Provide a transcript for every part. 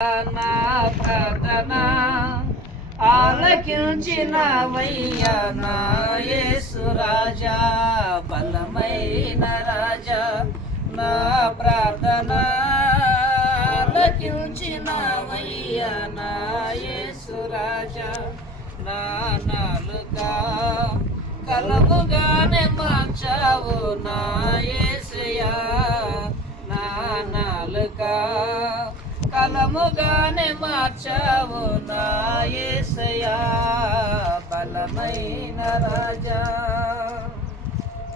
నా ప్రార్థన ఆలకించినవయ్యా నా యేసు రాజా, బలమైన రాజా. నా ప్రార్థన ఆలకించినవయ్యా నా యేసు రాజా. నా నాలుక కలముగానే మార్చావు నా యేసయ్యా. నా నాలుక కలముగానే మార్చావు నా యేసయ్యా, బలమైన రాజా.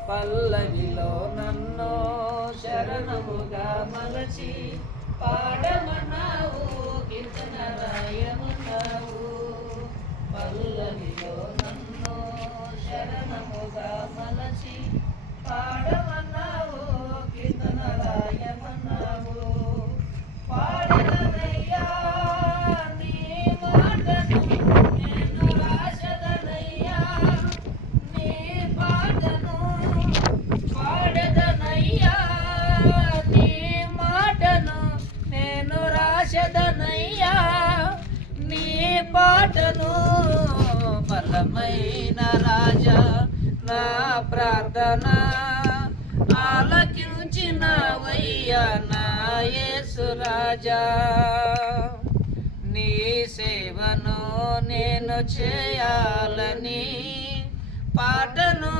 పల్లవిలో నన్ను శరణముగా మలచి పాడమన్నావు, కీర్తన రాయమన్నావు. పల్లవిలో నన్ను శరణముగా మలచి పాడమన్నావు, కీర్తన రాయమన్నావు. పాడదనయ్యా నీ మాటను, నేను రాసదనయ్యా నీ పాటను. పాడదనయ్యా నీ మాటను, నేను రాసదనయ్యా నీ పాటను. బలమైన రాజా నా ప్రార్థన ఆలకించినవయ్యా నా యేసు రాజా. నీ సేవను నేను చేయాలని పాటను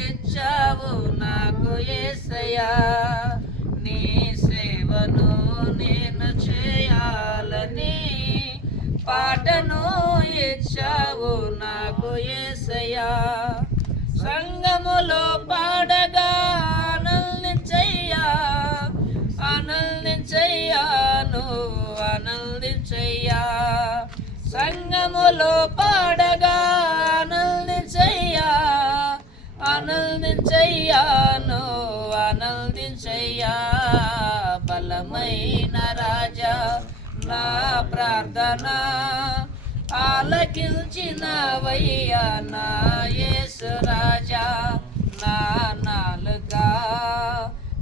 ఇచ్చావు నాకు యేసయ్యా. నీ సేవను నేను చేయాలని పాటను ఇచ్చావు నాకు యేసయ్యా. సంగములో పాడగా ఆనందించయ్యా, ఆనందించయ్యా నువ్వు ఆనందించయ్యా. సంగములో పాడగా ఆనందించయ్యా, ఆనందించయ్యా నువ్వు ఆనందించయ్యా. బలమైన రాజా నా ప్రార్థన ఆలకించినవయ్యా నా యేసు రాజా. నా నాలుక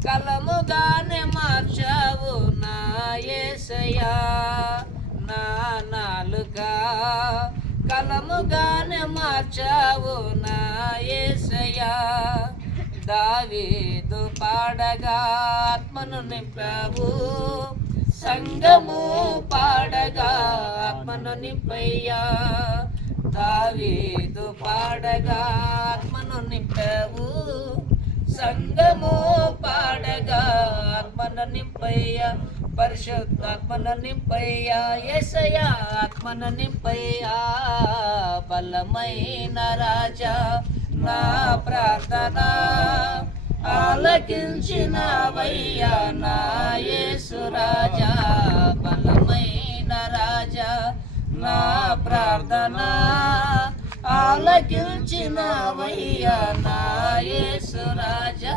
కలముగానే మార్చావు నా యేసయ్యా. నా నాలుక కలముగానే మార్చావు నా యేసయ్యా. దావీదు పాడగా ఆత్మను నింపావు, సంగము పాడగా ఆత్మను నింపయ్యా. దావీదు పాడగా ఆత్మను నింపావు, సంగము పాడగా ఆత్మను నింపయ్యా. పరిశుద్ధాత్మను నింపయ్యా యేసయ్యా, ఆత్మను నింపయ్యా. బలమైన రాజా నా ప్రార్థన ఆలకించినవయ్యా నా యేసు రాజా. బలమైన రాజా నా ప్రార్థన ఆలకించినవయ్యా నా యేసు రాజా.